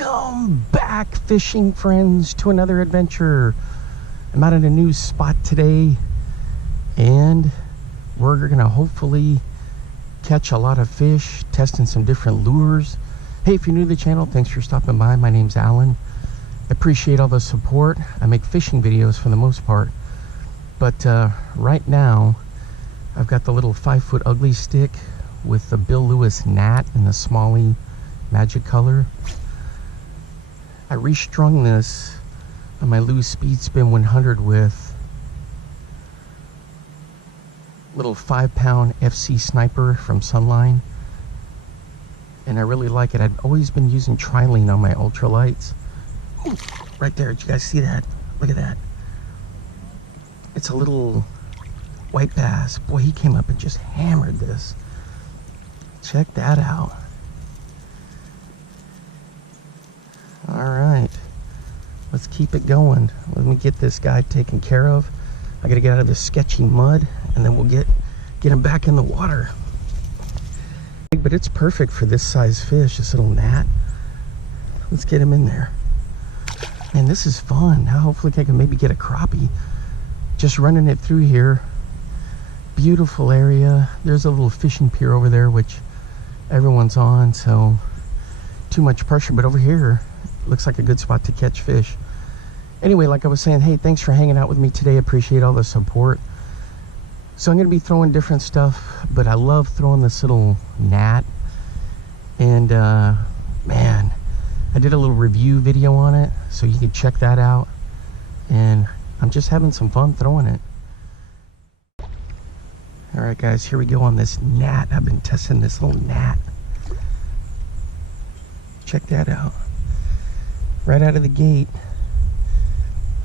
Welcome back, fishing friends, to another adventure. I'm out at a new spot today, and we're gonna hopefully catch a lot of fish, testing some different lures. Hey, if you're new to the channel, thanks for stopping by. My name's Alan. I appreciate all the support. I make fishing videos for the most part, but right now I've got the little 5-foot ugly stick with the Bill Lewis Gnat in the Smalley magic color. I restrung this on my loose speed spin 100 with little 5-pound FC Sniper from Sunline, and I really like it. I've always been using trilene on my ultralights. Ooh, right there, did you guys see that? Look at that. It's a little white bass. Boy, he came up and just hammered this. Check that out. All right, let's keep it going. Let me get this guy taken care of. I gotta get out of this sketchy mud, and then we'll get him back in the water. But it's perfect for this size fish, this little gnat. Let's get him in there. Man, this is fun. Now hopefully I can maybe get a crappie. Just running it through here. Beautiful area. There's a little fishing pier over there, which everyone's on, so too much pressure. But over here looks like a good spot to catch fish. Anyway, like I was saying, hey, thanks for hanging out with me today. Appreciate all the support. So I'm gonna be throwing different stuff, but I love throwing this little gnat. And man, I did a little review video on it, so you can check that out. And I'm just having some fun throwing it. All right, guys, here we go on this gnat. I've been testing this little gnat. Check that out. Right out of the gate.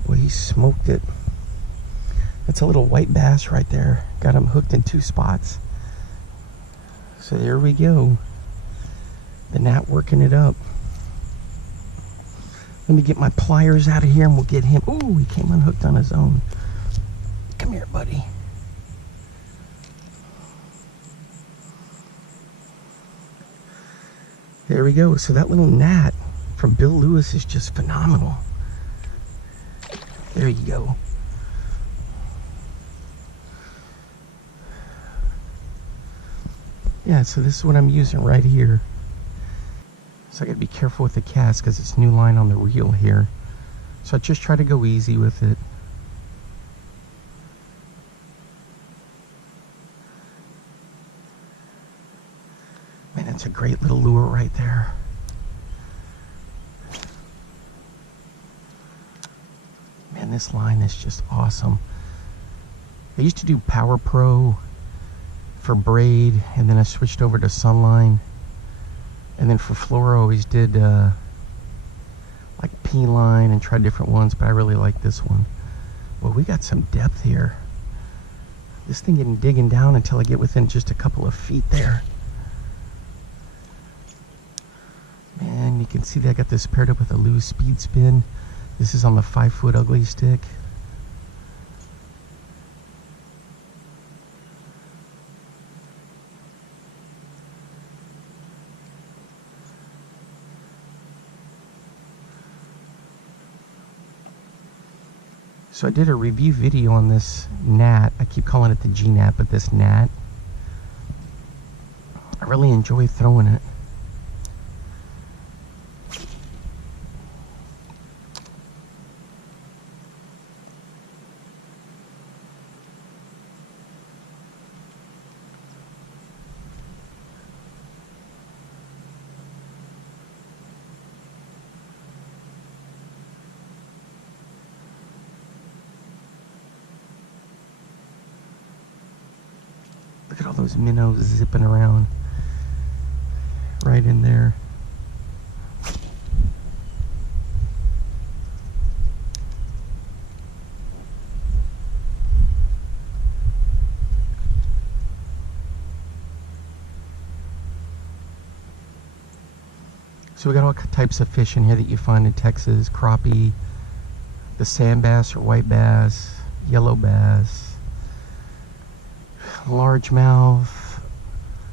Boy, he smoked it. That's a little white bass right there. Got him hooked in 2 spots. So there we go. The gnat working it up. Let me get my pliers out of here and we'll get him. Ooh, he came unhooked on his own. Come here, buddy. There we go. So that little gnat from Bill Lewis is just phenomenal. There you go. Yeah, so this is what I'm using right here. So I gotta be careful with the cast because it's new line on the reel here. So I just try to go easy with it. Man, that's a great little lure right there. Man, this line is just awesome. I used to do Power Pro for braid, and then I switched over to Sunline. And then for fluoro, I always did like P-line and tried different ones, but I really like this one. Well, we got some depth here. This thing isn't digging down until I get within just a couple of feet there. Man, you can see that I got this paired up with a loose speed spin. This is on the 5-foot ugly stick. So I did a review video on this gnat. I keep calling it the G-gnat, but this gnat. I really enjoy throwing it. Look at all those minnows zipping around right in there. So we got all types of fish in here that you find in Texas. Crappie, the sand bass or white bass, yellow bass, largemouth,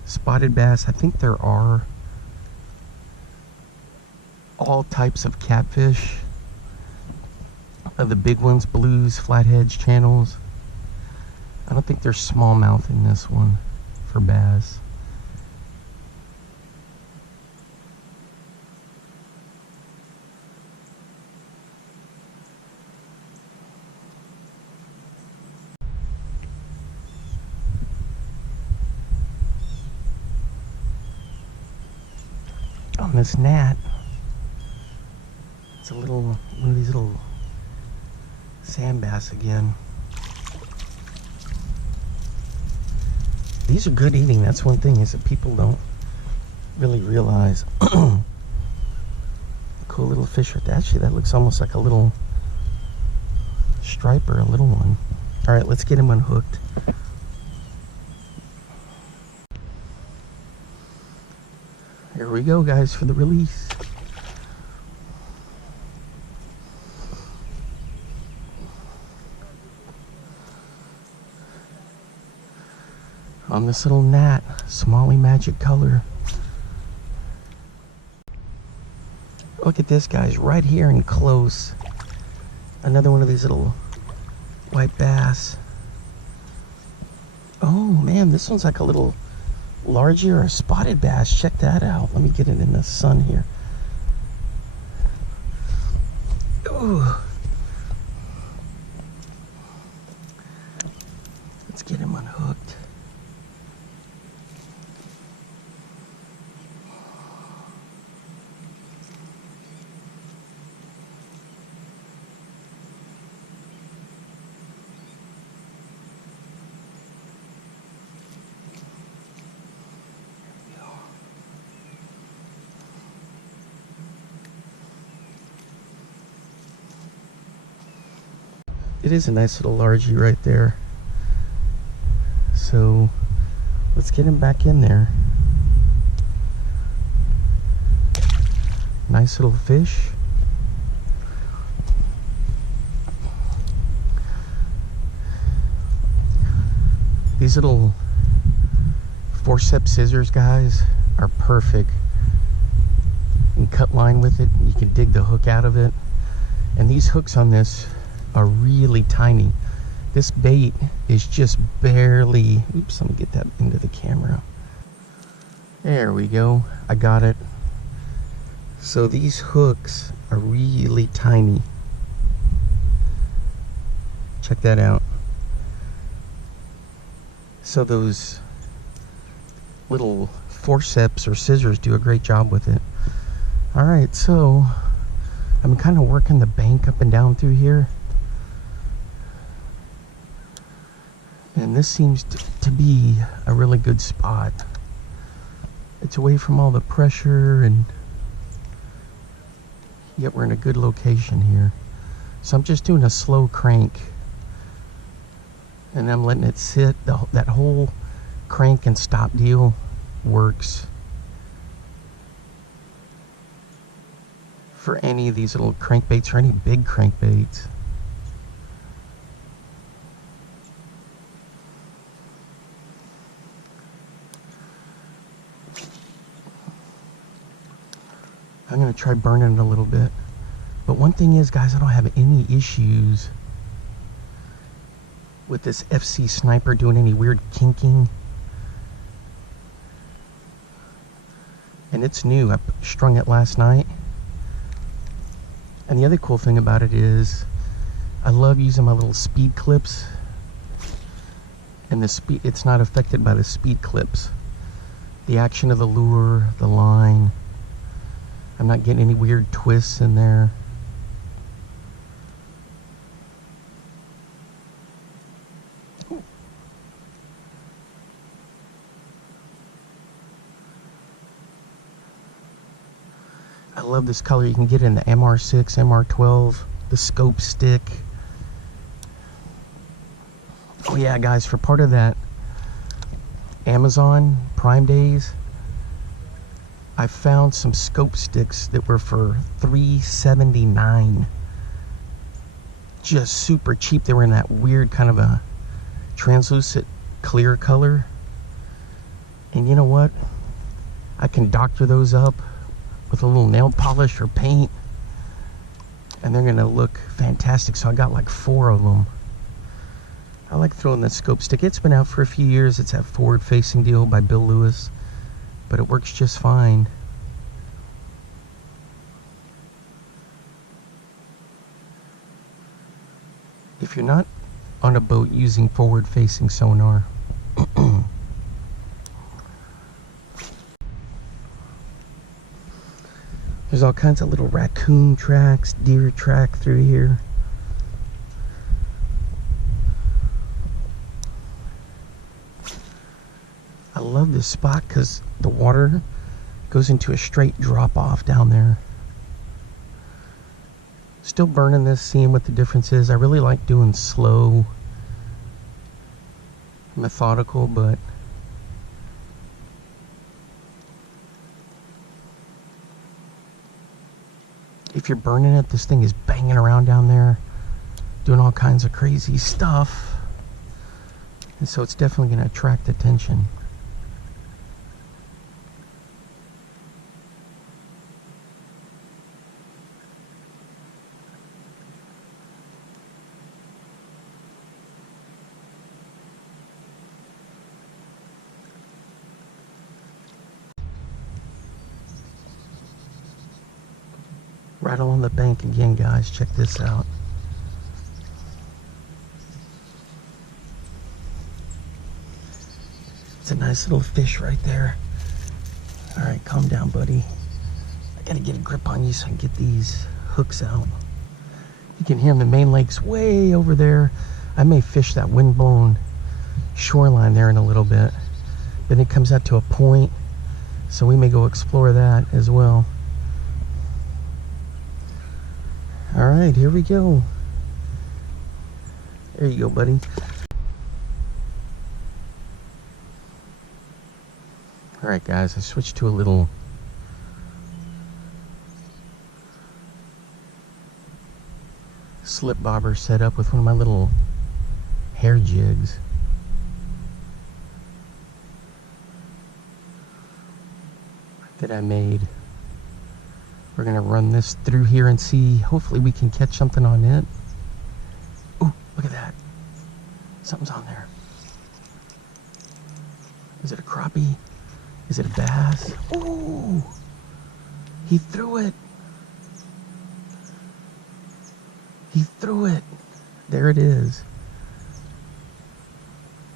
spotted bass. I think there are all types of catfish. The big ones, blues, flatheads, channels. I don't think there's smallmouth in this one for bass. On this gnat, it's a little, one of these little sand bass again. These are good eating. That's one thing is that people don't really realize. Cool little fish right there. Actually, that looks almost like a little striper, a little one. All right, let's get him unhooked. Here we go, guys, for the release. On this little gnat, Smalley magic color. Look at this, guys, right here and close. Another one of these little white bass. Oh man, this one's like a little larger or a spotted bass. Check that out. Let me get it in the sun here. Ooh. Let's get him unhooked. It is a nice little largie right there. So let's get him back in there. Nice little fish. These little forceps scissors, guys, are perfect. You can cut line with it. You can dig the hook out of it. And these hooks on this are really tiny. This bait is just barely, oops, let me get that into the camera. There we go, I got it. So these hooks are really tiny. Check that out. So those little forceps or scissors do a great job with it. All right, so I'm kind of working the bank up and down through here. And this seems to be a really good spot. It's away from all the pressure, and yet we're in a good location here. So I'm just doing a slow crank, and I'm letting it sit. That whole crank and stop deal works for any of these little crankbaits or any big crankbaits. I'm going to try burning it a little bit. But one thing is, guys, I don't have any issues with this FC Sniper doing any weird kinking. And it's new. I strung it last night. And the other cool thing about it is I love using my little speed clips. And the speed, it's not affected by the speed clips. The action of the lure, the line. I'm not getting any weird twists in there. I love this color. You can get it in the MR6, MR12, the scope stick. Oh yeah, guys, for part of that Amazon Prime Days, I found some scope sticks that were for $3.79. Just super cheap. They were in that weird kind of a translucent clear color. And you know what? I can doctor those up with a little nail polish or paint, and they're gonna look fantastic. So I got like 4 of them. I like throwing the scope stick. It's been out for a few years. It's that forward facing deal by Bill Lewis, but it works just fine. If you're not on a boat using forward facing sonar, there's all kinds of little raccoon tracks, deer track through here. I love this spot because the water goes into a straight drop off down there. Still burning this, seeing what the difference is. I really like doing slow, methodical, but if you're burning it, this thing is banging around down there, doing all kinds of crazy stuff. And so it's definitely going to attract attention. Right along the bank again, guys. Check this out. It's a nice little fish right there. All right, calm down, buddy. I gotta get a grip on you so I can get these hooks out. You can hear the main lake's way over there. I may fish that windblown shoreline there in a little bit. Then it comes out to a point, so we may go explore that as well. All right, here we go. There you go, buddy. All right, guys, I switched to a little slip bobber setup with one of my little hair jigs. That I made. We're gonna run this through here and see, hopefully we can catch something on it. Ooh, look at that. Something's on there. Is it a crappie? Is it a bass? Ooh, he threw it. He threw it. There it is.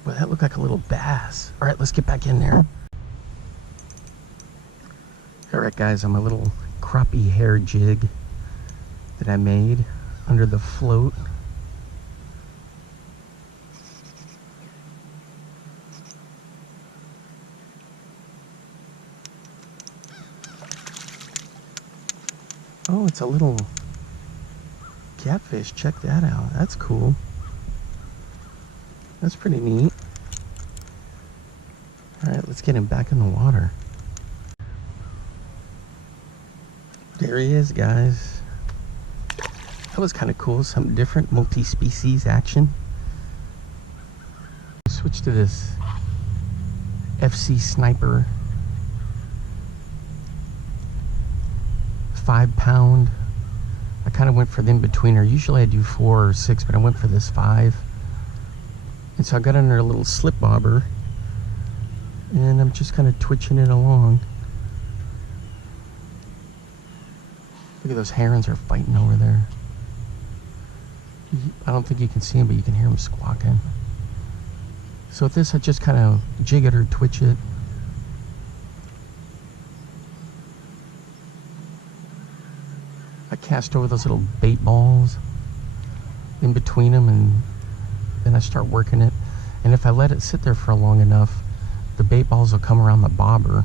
Well, that looked like a little bass. All right, let's get back in there. All right, guys, on my little crappie hair jig that I made under the float. Oh, it's a little catfish. Check that out. That's cool. That's pretty neat. All right, let's get him back in the water. There he is, guys. That was kind of cool. Something different, multi-species action. Switch to this FC Sniper 5-pound. I kind of went for the in-betweener. Usually I do 4 or 6, but I went for this 5. And so I got under a little slip bobber, and I'm just kind of twitching it along. Look at those herons are fighting over there. I don't think you can see them, but you can hear them squawking. So with this, I just kind of jig it or twitch it. I cast over those little bait balls in between them, and then I start working it. And if I let it sit there for long enough, the bait balls will come around the bobber.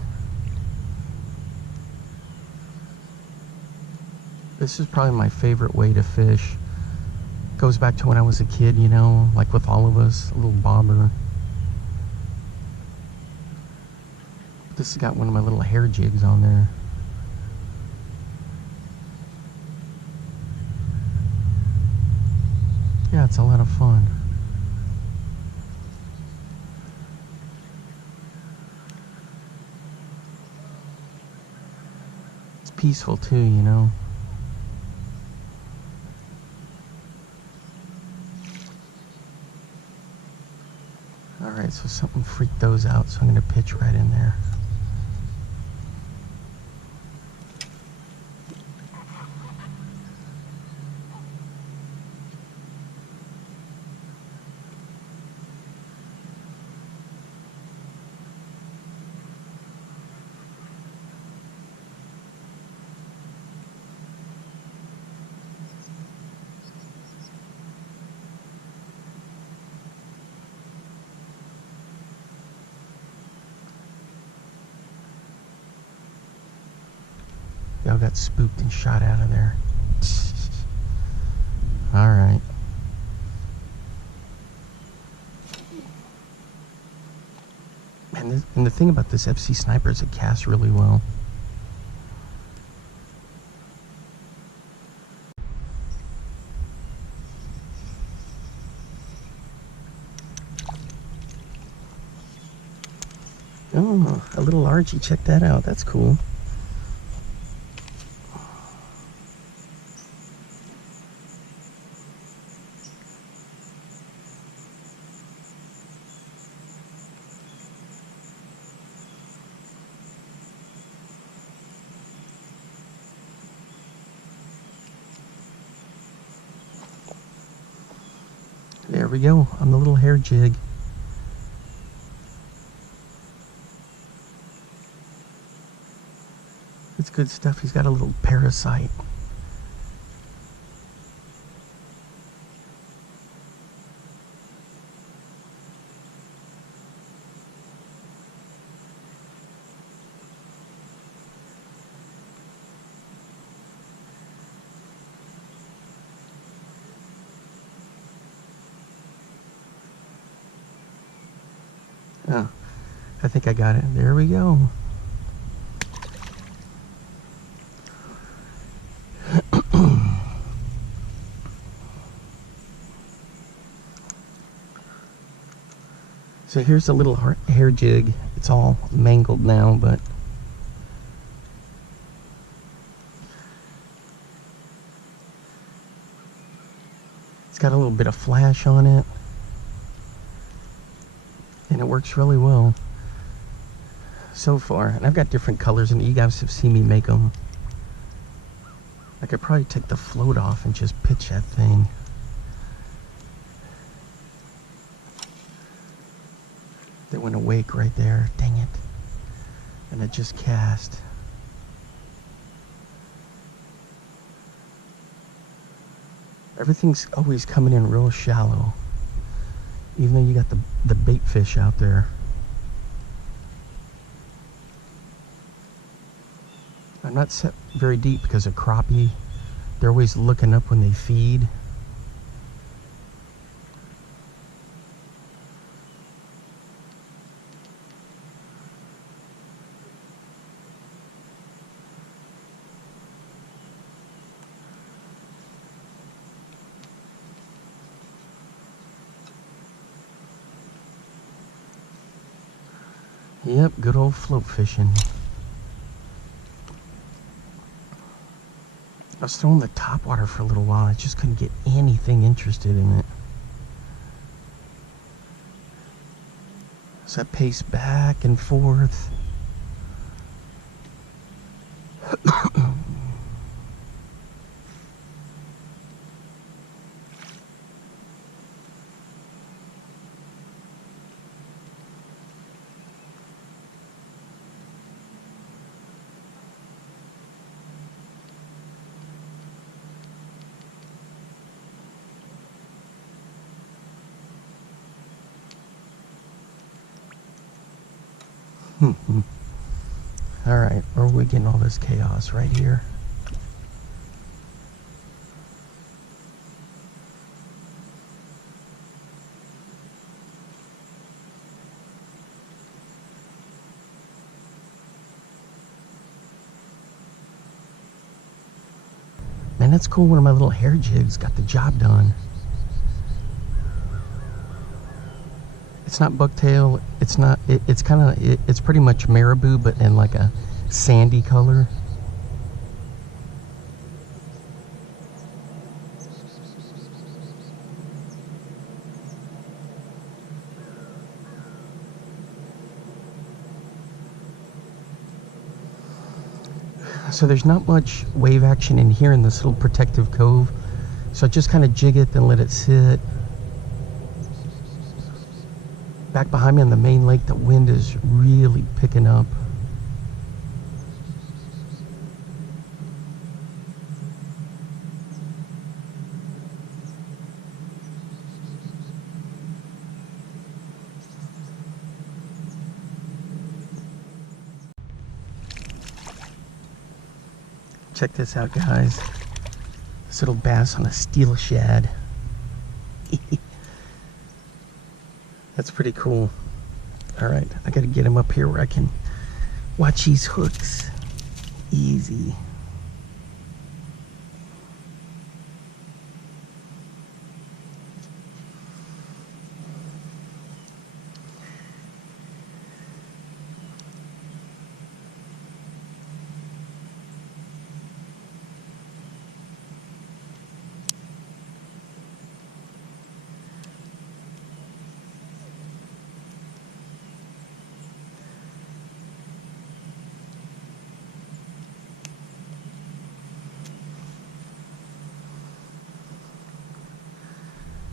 This is probably my favorite way to fish. Goes back to when I was a kid, you know, like with all of us, a little bobber. This has got one of my little hair jigs on there. Yeah, it's a lot of fun. peaceful too, you know. Alright, so something freaked those out, so I'm going to pitch right in there. Y'all got spooked and shot out of there. Alright. And the thing about this FC Sniper is it casts really well. Oh, a little Archie. Check that out. That's cool. There we go, on the little hair jig. It's good stuff. He's got a little parasite. Oh, I think I got it. There we go. So here's a little hair jig. It's all mangled now, but it's got a little bit of flash on it. And it works really well so far. And I've got different colors, and you guys have seen me make them. I could probably take the float off and just pitch that thing. They went awake right there. Dang it. And it just cast. Everything's always coming in real shallow. Even though you got the bait fish out there. I'm not set very deep because of crappie. They're always looking up when they feed. Yep, good old float fishing. I was throwing the topwater for a little while. I just couldn't get anything interested in it. So I paced back and forth. Alright, where are we getting all this chaos? Right here. Man, that's cool. One of my little hair jigs got the job done. It's not bucktail. It's not. It's kind of. It's pretty much marabou, but in like a sandy color. So there's not much wave action in here in this little protective cove. So I just kind of jig it, then let it sit. Back behind me on the main lake, the wind is really picking up. Check this out, guys. This little bass on a steel shad. That's pretty cool. All right, I gotta get him up here where I can watch these hooks. Easy.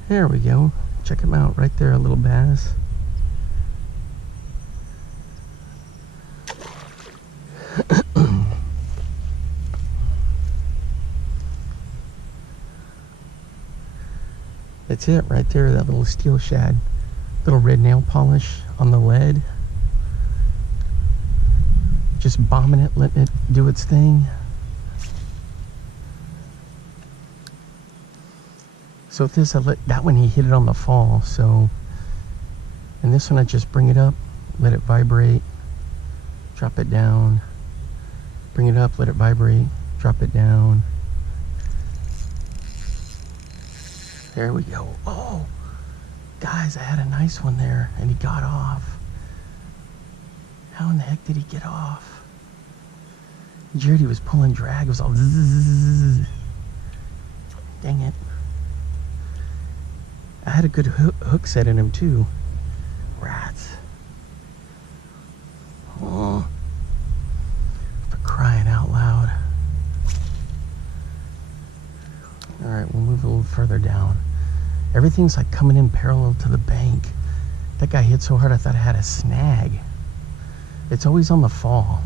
There we go. Check him out right there, a little bass. That's it right there, that little steel shad. Little red nail polish on the lead. Just bombing it, letting it do its thing. So with this, I let that one, he hit it on the fall. So, and this one, I just bring it up, let it vibrate, drop it down, bring it up, let it vibrate, drop it down. There we go. Oh, guys, I had a nice one there, and he got off. How in the heck did he get off? Jared, he was pulling drag. It was all zzz. Dang it. I had a good hook set in him too. Rats. Oh, for crying out loud. All right, we'll move a little further down. Everything's like coming in parallel to the bank. That guy hit so hard I thought I had a snag. It's always on the fall.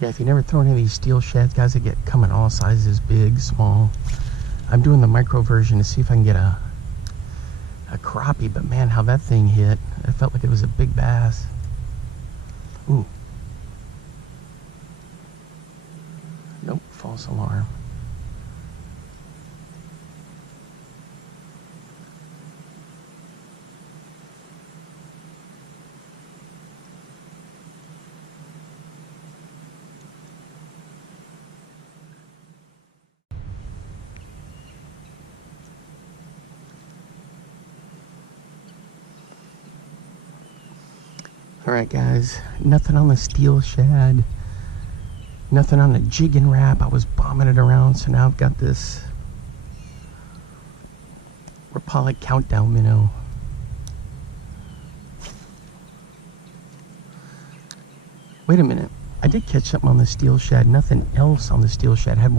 Yeah, if you never throw any of these steel shads, guys, they come in all sizes, big, small. I'm doing the micro version to see if I can get a crappie, but man, how that thing hit. It felt like it was a big bass. Ooh. Nope, false alarm. All right, guys, nothing on the steel shad, nothing on the jig and wrap. I was bombing it around, so now I've got this Rapala countdown minnow. Wait a minute, I did catch something on the steel shad, nothing else on the steel shad. I had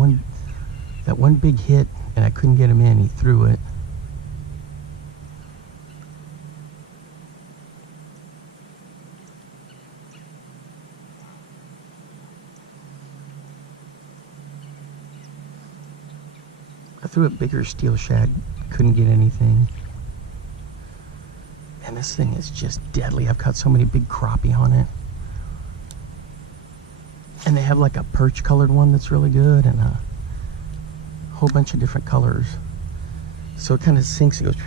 that one big hit, and I couldn't get him in. He threw it. I threw a bigger steel shad, couldn't get anything. And this thing is just deadly. I've caught so many big crappie on it. And they have like a perch colored one that's really good, and a whole bunch of different colors. So it kind of sinks and goes.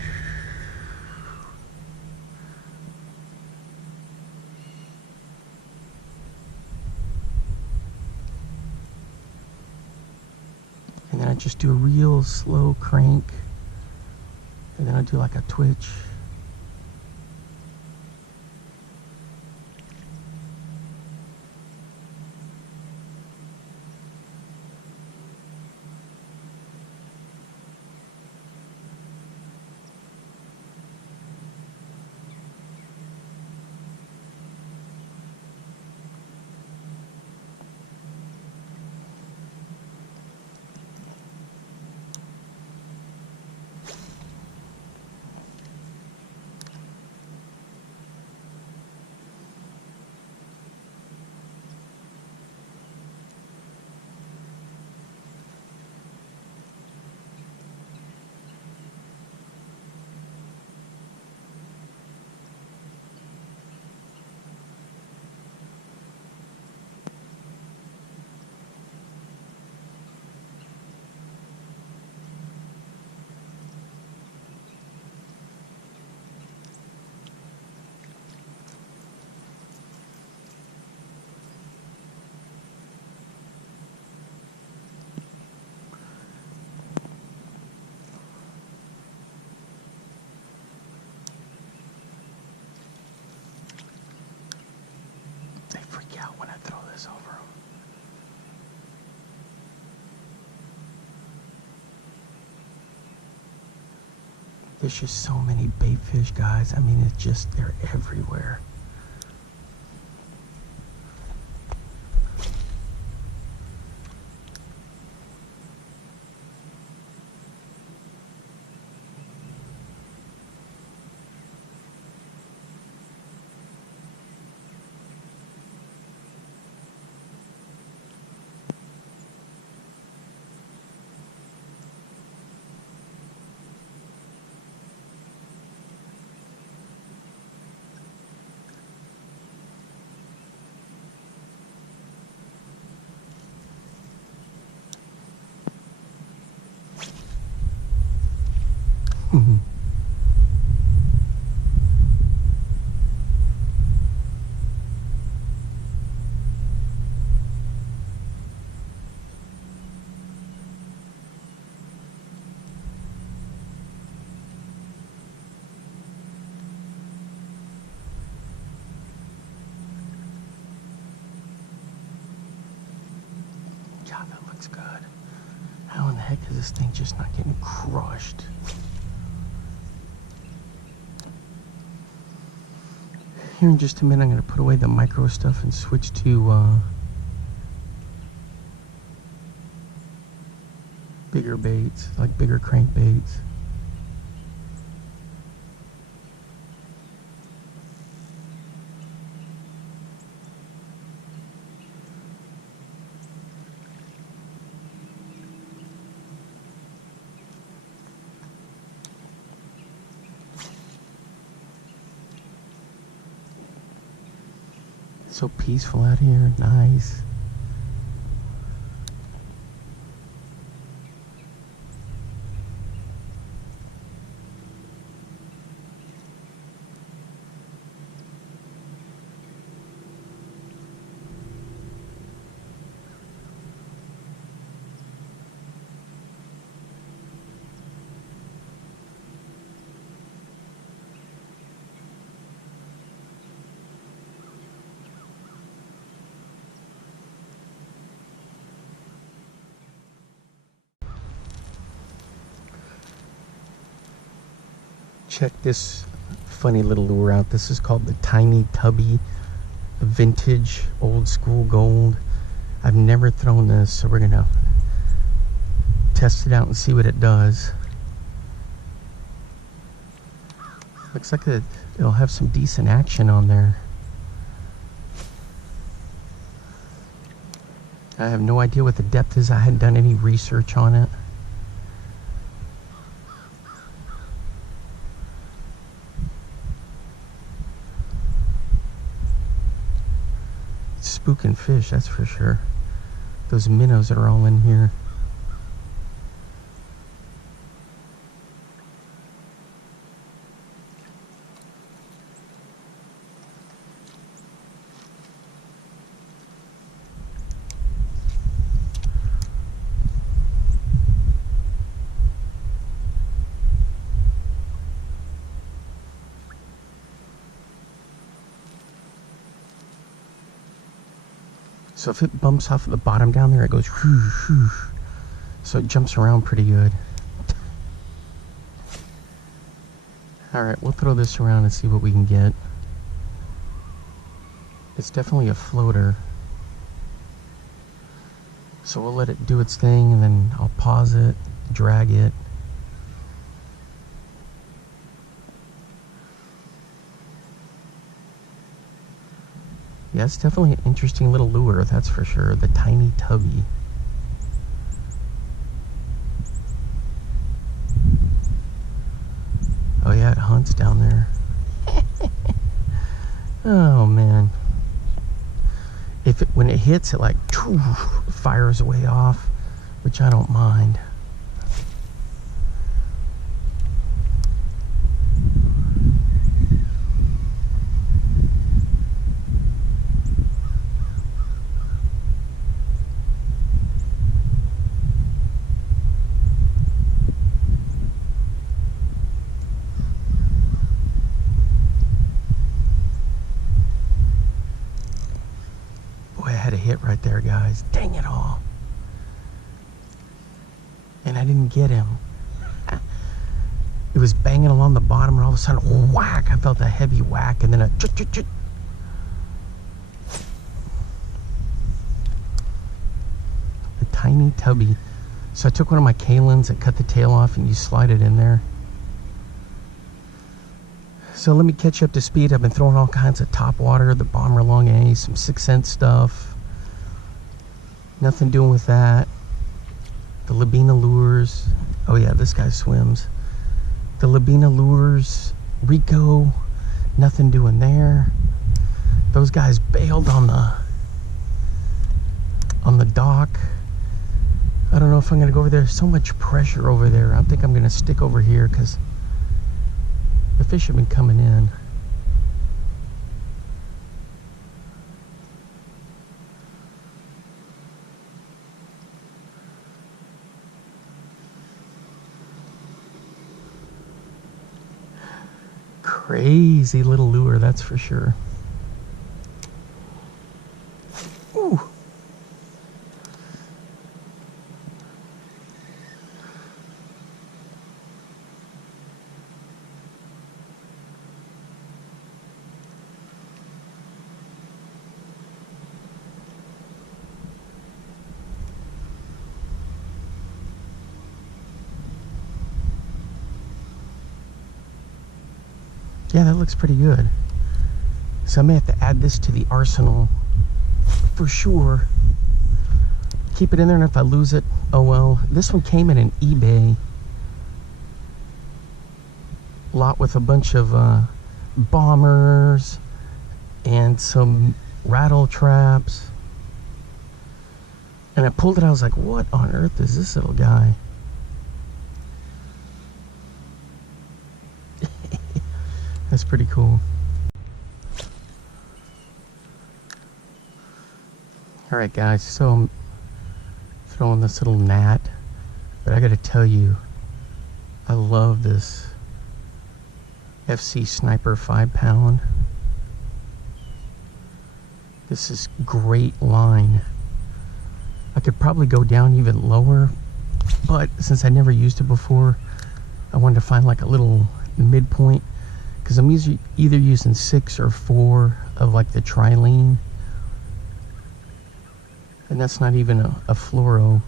And then I just do a real slow crank. And then I do like a twitch. freak out when I throw this over them. There's just so many bait fish, guys. I mean, it's just, they're everywhere. God, that looks good. How in the heck is this thing just not getting crushed? Here in just a minute, I'm going to put away the micro stuff and switch to bigger baits, like bigger crankbaits. So peaceful out here, nice. Check this funny little lure out. This is called the Tiny Tubby Vintage Old School Gold. I've never thrown this, so we're gonna test it out and see what it does. Looks like it'll have some decent action on there. I have no idea what the depth is. I hadn't done any research on it. Spooking fish, that's for sure. Those minnows are all in here. So if it bumps off at the bottom down there, it goes whoosh, whoosh. So it jumps around pretty good. Alright, we'll throw this around and see what we can get. It's definitely a floater. So we'll let it do its thing and then I'll pause it, drag it. Yeah, it's definitely an interesting little lure, that's for sure. The Tiny Tubby. Oh yeah, it hunts down there. Oh man. When it hits, it like fires way off, which I don't mind. there, guys. Dang it all. And I didn't get him. It was banging along the bottom, and all of a sudden, whack! I felt a heavy whack, and then a chut. A tiny tubby. So I took one of my Kalins and cut the tail off, and you slide it in there. So let me catch you up to speed. I've been throwing all kinds of top water, the Bomber Long A, some 6 cent stuff. Nothing doing with that. The Labina lures. Oh yeah, this guy swims. The Labina lures, Rico, nothing doing there. Those guys bailed on the dock. I don't know if I'm gonna go over there. So much pressure over there. I think I'm gonna stick over here because the fish have been coming in. Crazy little lure, that's for sure. Ooh. Yeah, that looks pretty good. So I may have to add this to the arsenal for sure. Keep it in there, and if I lose it, oh well. This one came in an eBay lot with a bunch of bombers and some rattle traps. And I pulled it, I was like, what on earth is this little guy? That's pretty cool. Alright guys, so I'm throwing this little gnat, but I gotta tell you, I love this FC Sniper 5-pound. This is great line. I could probably go down even lower, but since I never used it before, I wanted to find like a little midpoint. Because I'm either using 6 or 4 of like the trilene. And that's not even a fluoro.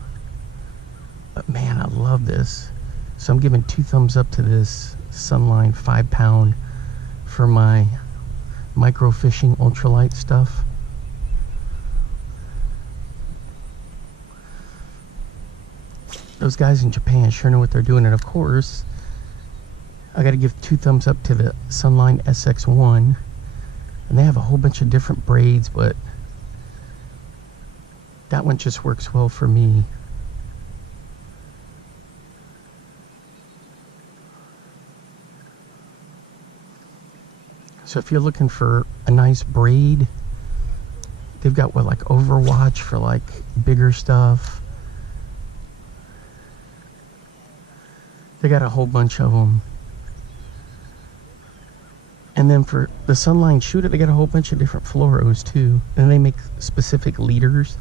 But man, I love this. So I'm giving 2 thumbs up to this Sunline 5-pound for my micro fishing ultralight stuff. Those guys in Japan sure know what they're doing. And of course, I got to give 2 thumbs up to the Sunline SX1, and they have a whole bunch of different braids, but that one just works well for me. So if you're looking for a nice braid, they've got what, like Overwatch for like bigger stuff. They got a whole bunch of them. And then for the Sunline shooter, they got a whole bunch of different fluoros too. And they make specific leaders.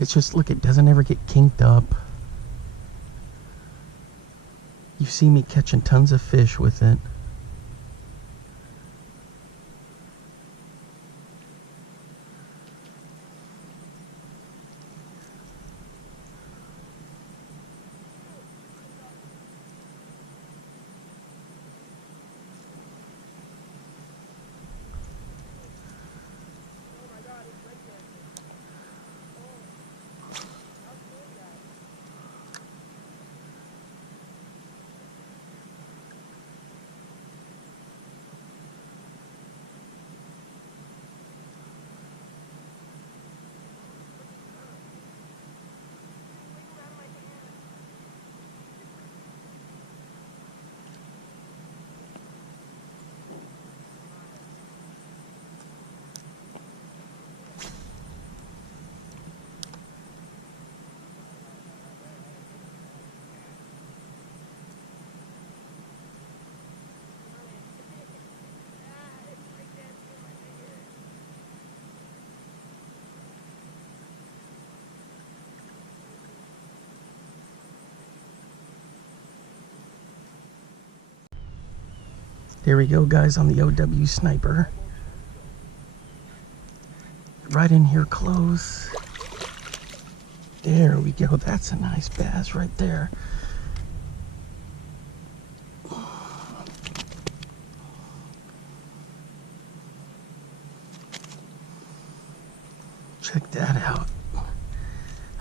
It's just, look, it doesn't ever get kinked up. You see me catching tons of fish with it. There we go, guys, on the O.W. Sniper. Right in here close. There we go. That's a nice bass right there. Check that out.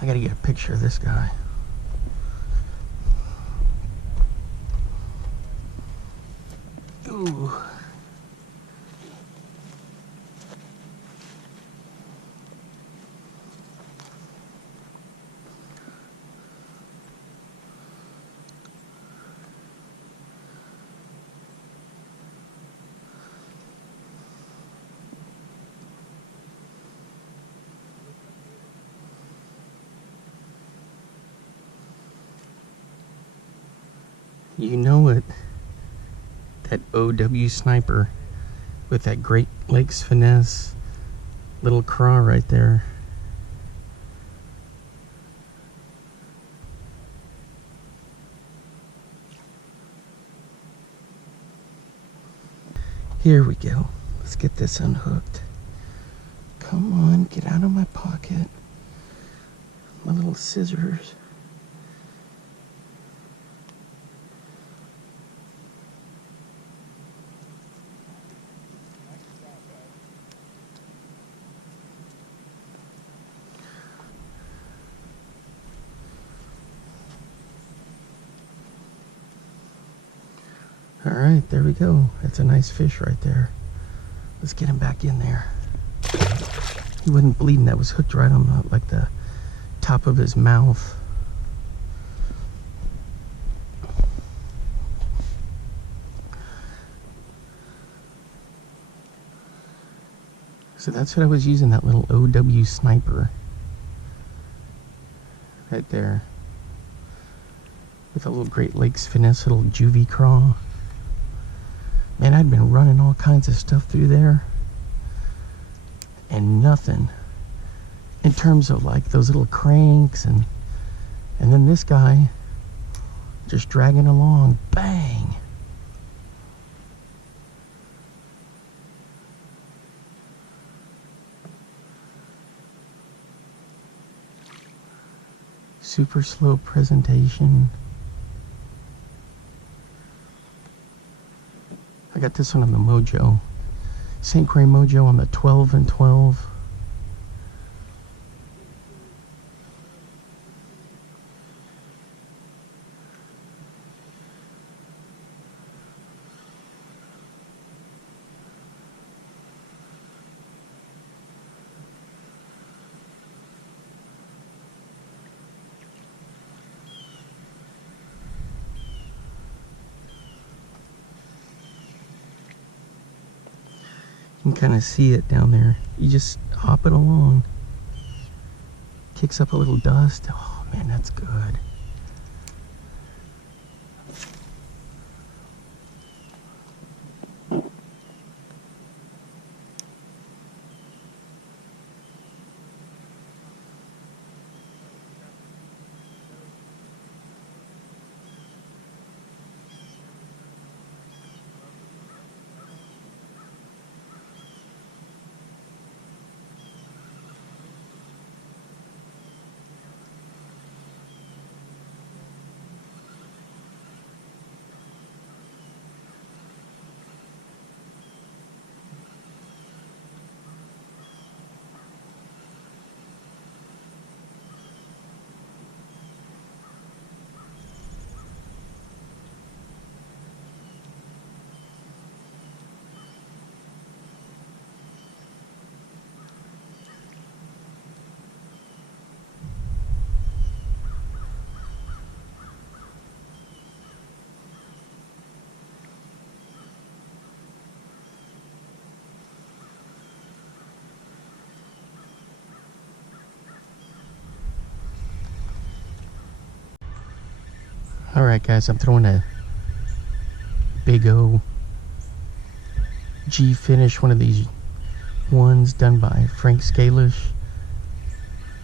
I gotta get a picture of this guy. Ooh. You know it, that O.W. Sniper with that Great Lakes finesse, little craw right there. Here we go. Let's get this unhooked. Come on, get out of my pocket. My little scissors. All right, there we go. That's a nice fish right there. Let's get him back in there. He wasn't bleeding. That was hooked right on the, like the top of his mouth. So that's what I was using, that little O.W. Sniper right there, with a little Great Lakes finesse, little juvie craw. Man, I'd been running all kinds of stuff through there and nothing in terms of like those little cranks, and then this guy just dragging along. Bang. Super slow presentation. I got this one on the Mojo, St. Croix Mojo, on the 12 and 12. You can kind of see it down there. You just hop it along. Kicks up a little dust. Oh man, that's good. Alright guys, I'm throwing a big O G finish, one of these ones done by Frank Scalish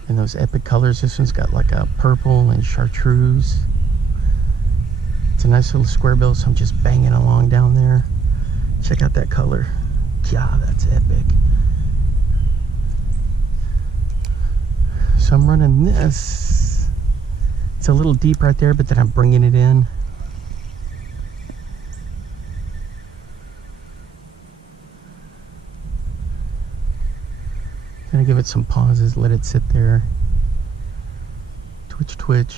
in those epic colors. This one's got like a purple and chartreuse. It's a nice little square bill, so I'm just banging along down there. Check out that color. Yeah, that's epic. So I'm running this. It's a little deep right there, but then I'm bringing it in. Gonna give it some pauses, let it sit there. Twitch, twitch.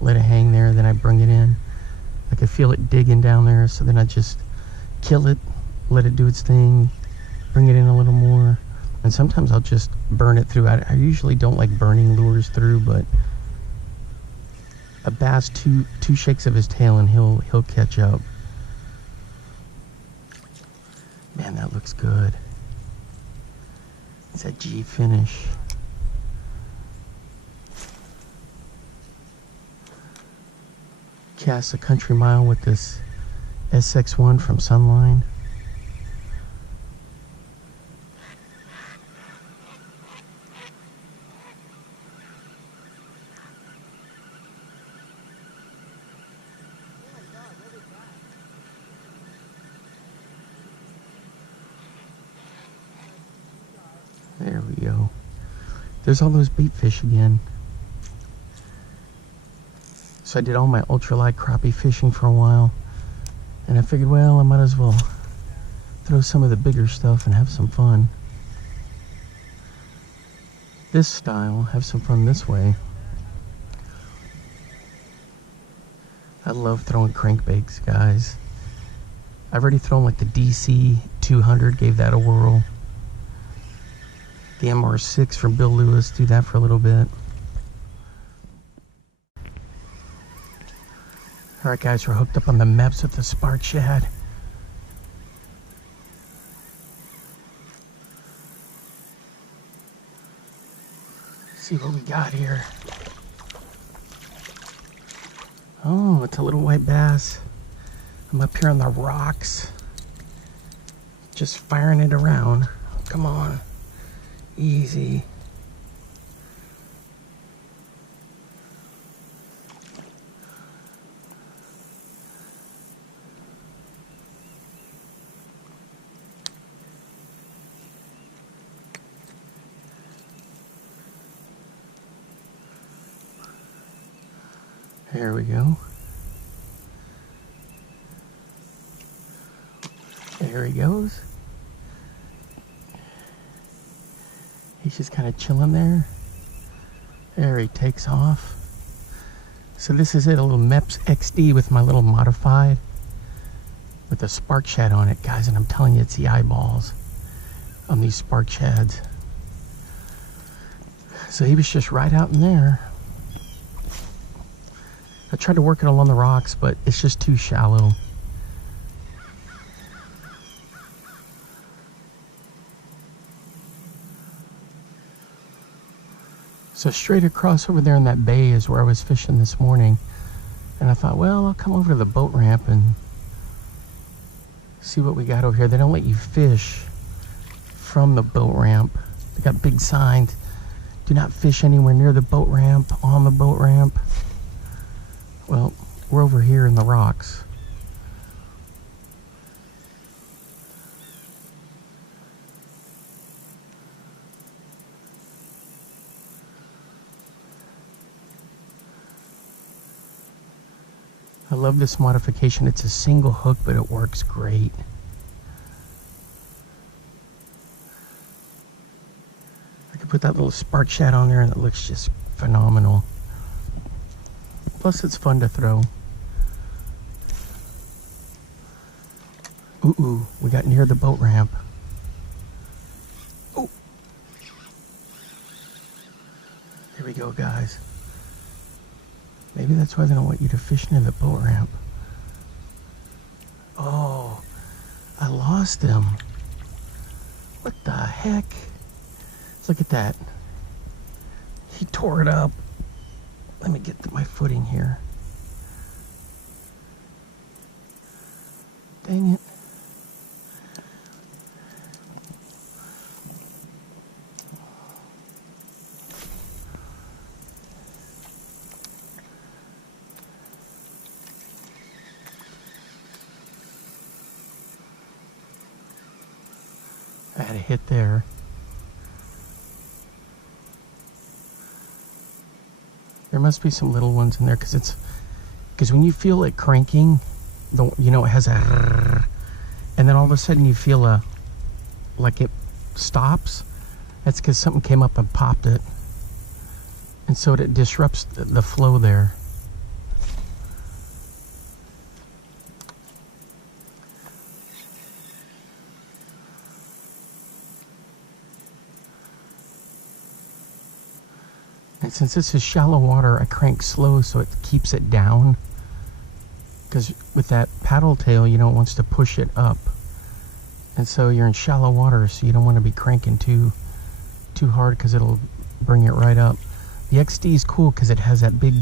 Let it hang there, then I bring it in. I can feel it digging down there, so then I just kill it, let it do its thing, bring it in a little more. And sometimes I'll just burn it through. I usually don't like burning lures through, but a bass, two shakes of his tail and he'll catch up. Man, that looks good. It's that G finish. Cast a country mile with this SX1 from Sunline. There we go. There's all those bait fish again. So I did all my ultralight crappie fishing for a while, and I figured, well, I might as well throw some of the bigger stuff and have some fun. This style, have some fun this way. I love throwing crankbaits, guys. I've already thrown like the DC 200, gave that a whirl. The MR6 from Bill Lewis, do that for a little bit. Alright guys, we're hooked up on the Mepps with the spark shad. See what we got here. Oh, it's a little white bass. I'm up here on the rocks, just firing it around. Come on, easy. There we go. There he goes. He's just kind of chilling there. There he takes off. So this is it, a little Mepps XD with my little modified with a spark shad on it, guys, and I'm telling you, it's the eyeballs on these spark shads. So he was just right out in there. I tried to work it along the rocks, but it's just too shallow. So straight across over there in that bay is where I was fishing this morning. And I thought, well, I'll come over to the boat ramp and see what we got over here. They don't let you fish from the boat ramp. They got big signs. Do not fish anywhere near the boat ramp, on the boat ramp. Well, we're over here in the rocks. I love this modification. It's a single hook, but it works great. I could put that little spark shad on there and it looks just phenomenal. Plus it's fun to throw. Ooh, we got near the boat ramp. Oh, there we go, guys. Maybe that's why they don't want you to fish near the boat ramp. Oh, I lost him. What the heck? Look at that. He tore it up. Let me get my footing here. Dang it. I had a hit there. There must be some little ones in there because when you feel it cranking, you know, it has a, and then all of a sudden you feel like it stops. That's because something came up and popped it, and so it disrupts the flow there. And since this is shallow water, I crank slow so it keeps it down. Because with that paddle tail, you know, it wants to push it up. And so you're in shallow water, so you don't want to be cranking too hard because it'll bring it right up. The XD is cool because it has that big,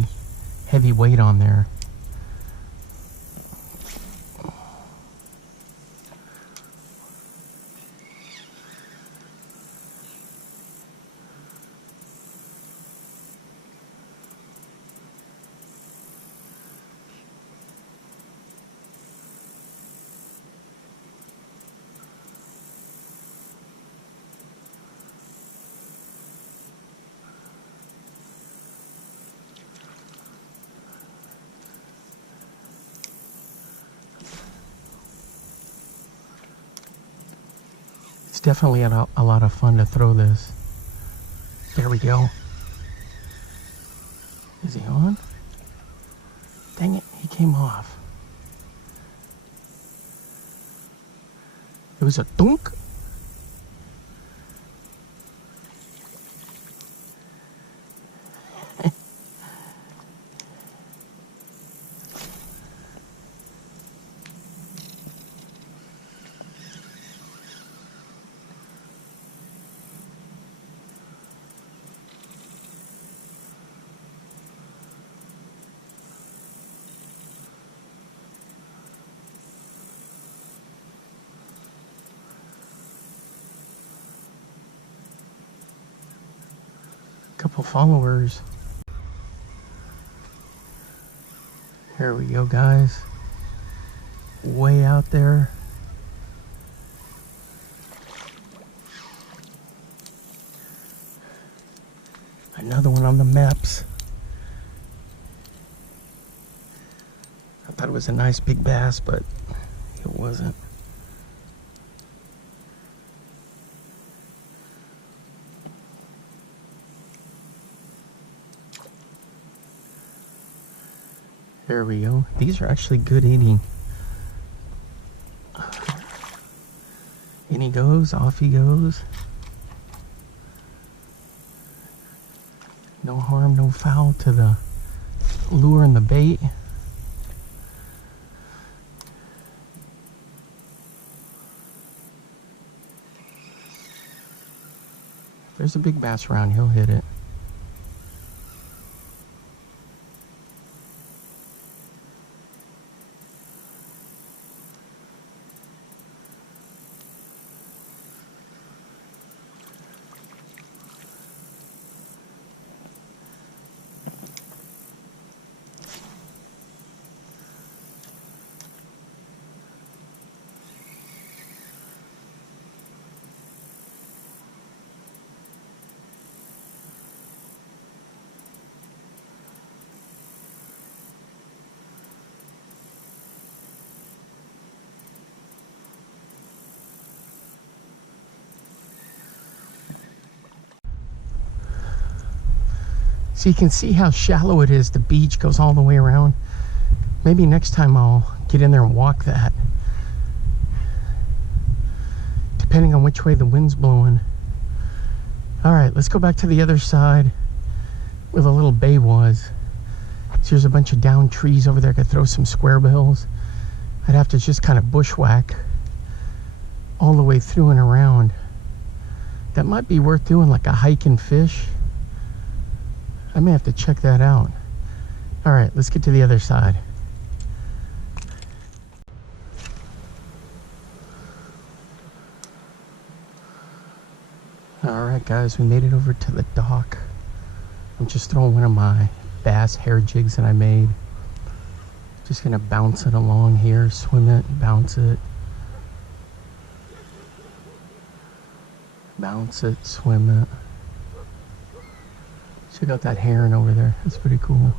heavy weight on there. It's definitely a lot of fun to throw this. There we go. Is he on? Dang it, he came off. It was a thunk. Couple followers. Here we go, guys. Way out there. Another one on the Mepps. I thought it was a nice big bass, but it wasn't. There we go. These are actually good eating. In he goes, off he goes. No harm, no foul to the lure and the bait. If there's a big bass around, he'll hit it. So you can see how shallow it is. The beach goes all the way around. Maybe next time I'll get in there and walk that. Depending on which way the wind's blowing. All right, let's go back to the other side where the little bay was. So there's a bunch of down trees over there. I could throw some square bills. I'd have to just kind of bushwhack all the way through and around. That might be worth doing, like a hike and fish. I may have to check that out. All right, let's get to the other side. All right, guys, we made it over to the dock. I'm just throwing one of my bass hair jigs that I made. Just gonna bounce it along here, swim it, bounce it. Bounce it, swim it. Check out that heron over there. That's pretty cool.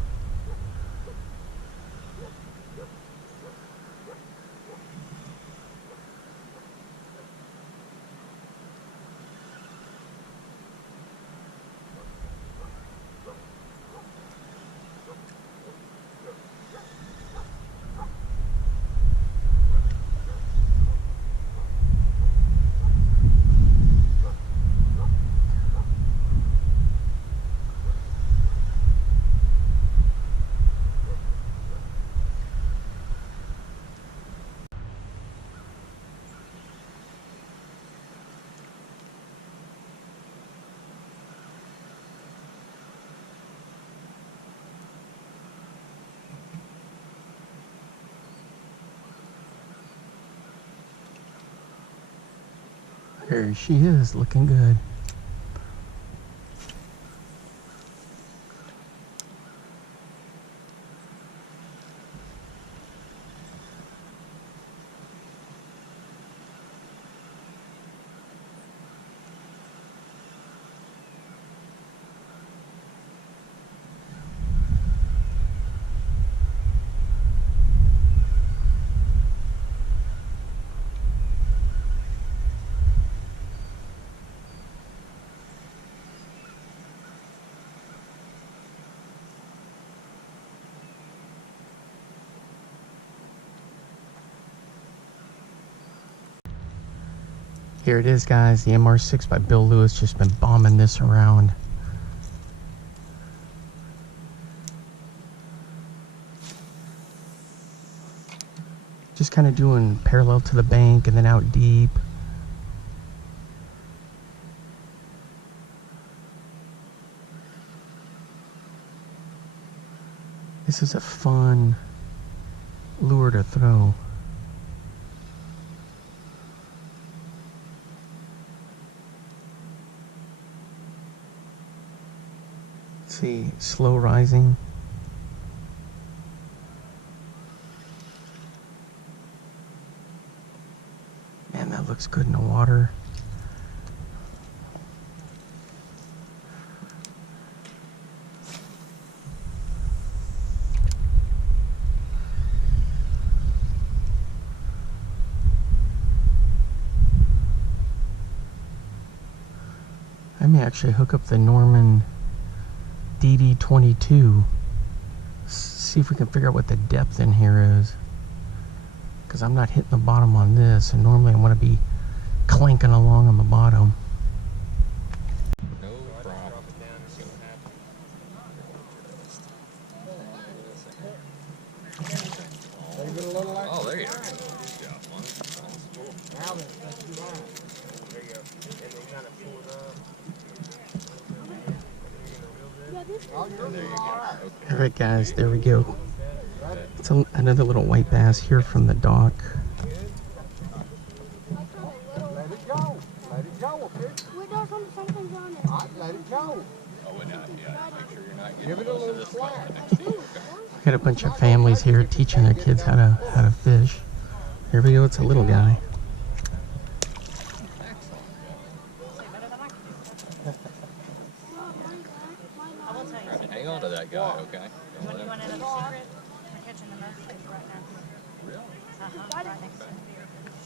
There she is, looking good. Here it is, guys, the MR6 by Bill Lewis. Just been bombing this around. Just kind of doing parallel to the bank and then out deep. This is a fun lure to throw. See, slow rising. Man, that looks good in the water. I may actually hook up the Norman DD22, see if we can figure out what the depth in here is, because I'm not hitting the bottom on this, and normally I want to be clanking along on the bottom. No problem. Oh, there you go. Alright guys, there we go. It's another little white bass here from the dock. Let it go. Let it go, okay? Something's on it. Let it go. Oh, and yeah, make sure you're not Give it a little slack. Got a bunch of families here teaching their kids how to fish. Here we go, it's a little guy. Hang on to that guy, okay? What do you want to know the secret? We're catching the most fish right now. Really? Right next to her.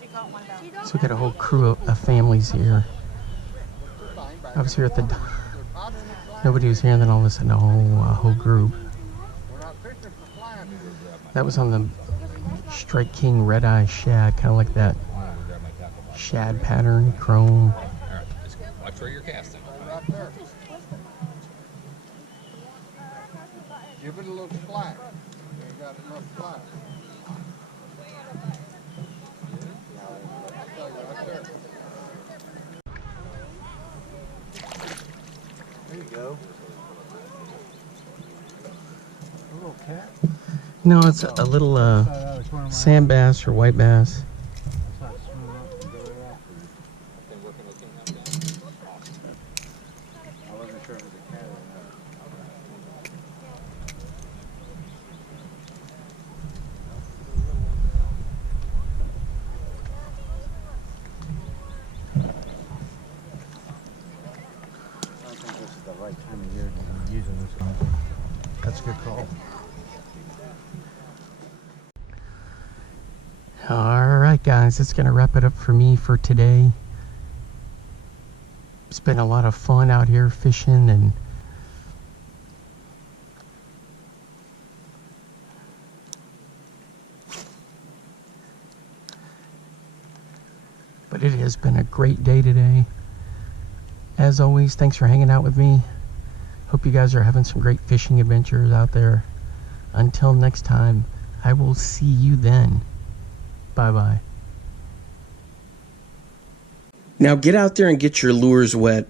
She caught one about. So we got a whole crew of families here. I was here at the nobody was here, and then all of a sudden a whole group. That was on the Strike King Red Eye Shad, kind of like that shad pattern, chrome. All right, just watch where you're casting. Right there. Give it a little slack. You ain't got enough slack. Right there. There you go. A little cat. No, it's a little sand bass or white bass. I wasn't sure if it was a cat or not. right time of year to be using this. That's a good call. Alright guys, that's going to wrap it up for me for today. It's been a lot of fun out here fishing, and but it has been a great day today. As always, thanks for hanging out with me. Hope you guys are having some great fishing adventures out there. Until next time, I will see you then. Bye-bye. Now get out there and get your lures wet.